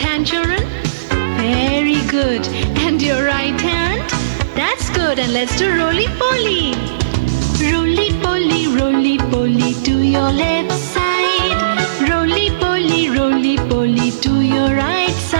left hand, children? Very good. And your right hand? That's good. And let's do roly-poly. Roly-poly to your left side. Roly-poly to your right side.